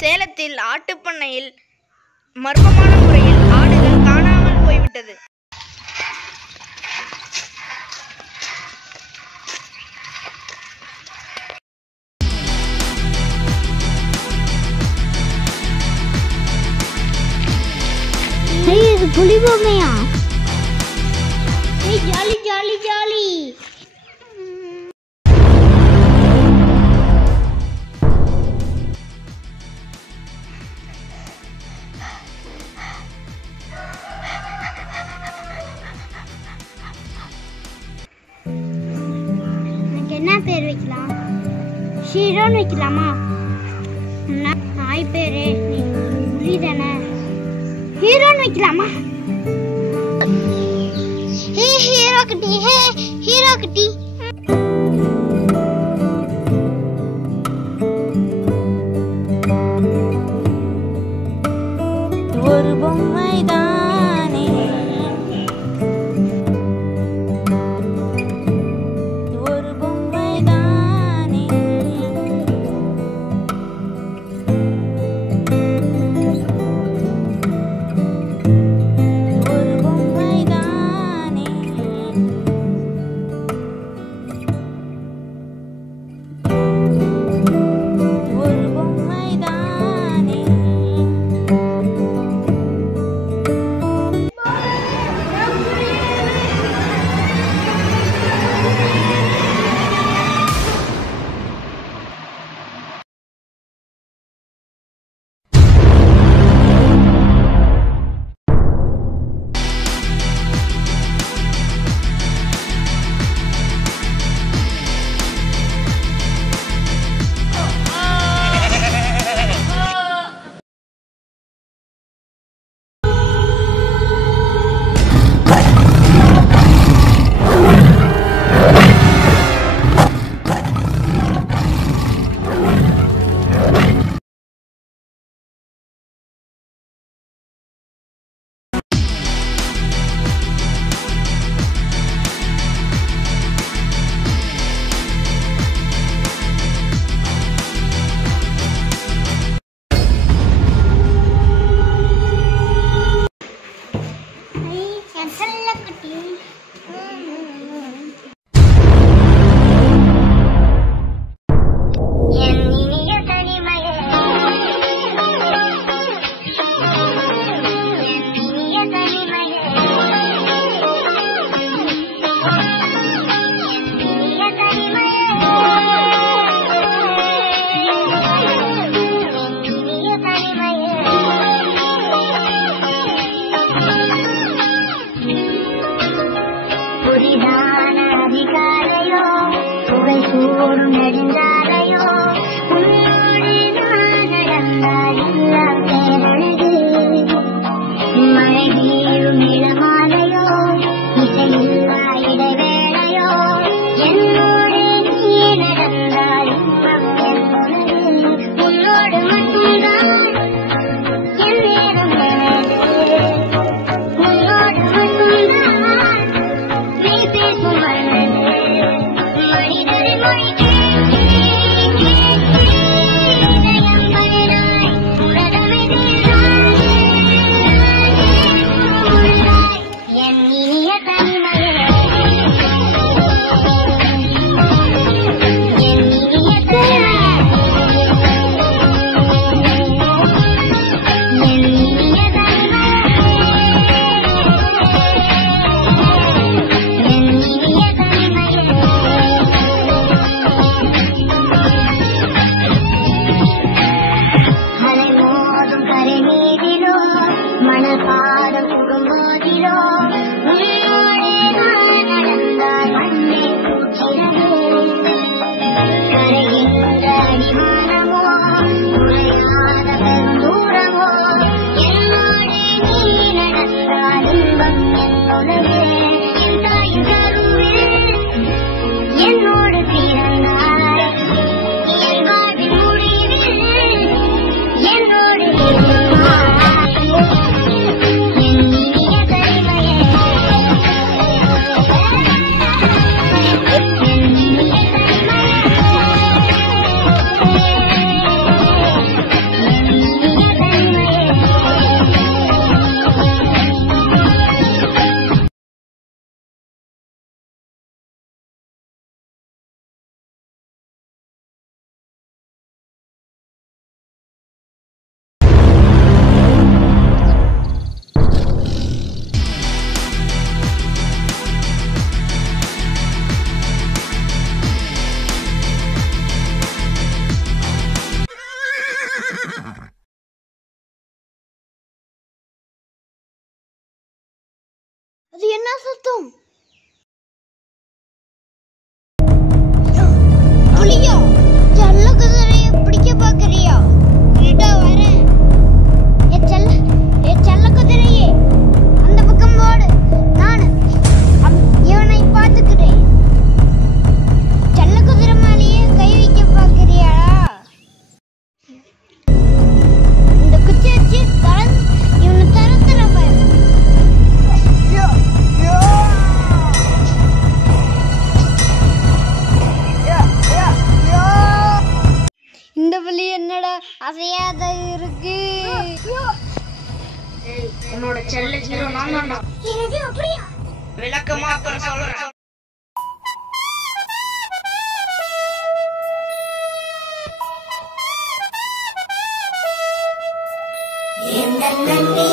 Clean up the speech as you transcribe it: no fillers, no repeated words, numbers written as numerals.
சேலத்தில் ஆட்டுப்பண்ணையில் மர்மமான முறையில் ஆடுகள் காணாமல் போய்விட்டது. இது புலி பொம்மையா? Jolly jolly jolly. என்ன பேர் வைக்கலாம்? ஷீரோன்னு வைக்கலாமா? நாய் பேரு புலி தானே, ஹீரோன்னு வைக்கலாமா? ஹே ஹீரோ குட்டி, ஹே ஹீரோ குட்டி. ஒரு பொம்மை தானே, ஒரு பொம்மை தானே, ஒரு பொம்மை தானே, ஒரு பொம்மை தானே. அது என்ன சத்தம்? புலியா? செல்ல குதிரையை பிடிக்க பார்க்கறியா? இருடா வரேன். ஏ செல்ல குதிரையே, அந்த பக்கம் ஓடு. நான் இவனை பார்த்துக்கிறேன். செல்ல குதிரை மேலேயே கை வைக்க பார்க்கறியாடா? இந்த குச்சி வச்சு இவனை தர பாரு. இந்த புலி என்னடா அசையாத இருக்கு? உன்னோட செல்ல ஜீரோ நான் தான்டா. அப்படியா? விளக்கமா அப்புறம் சொல்றேன். எந்த நன்றி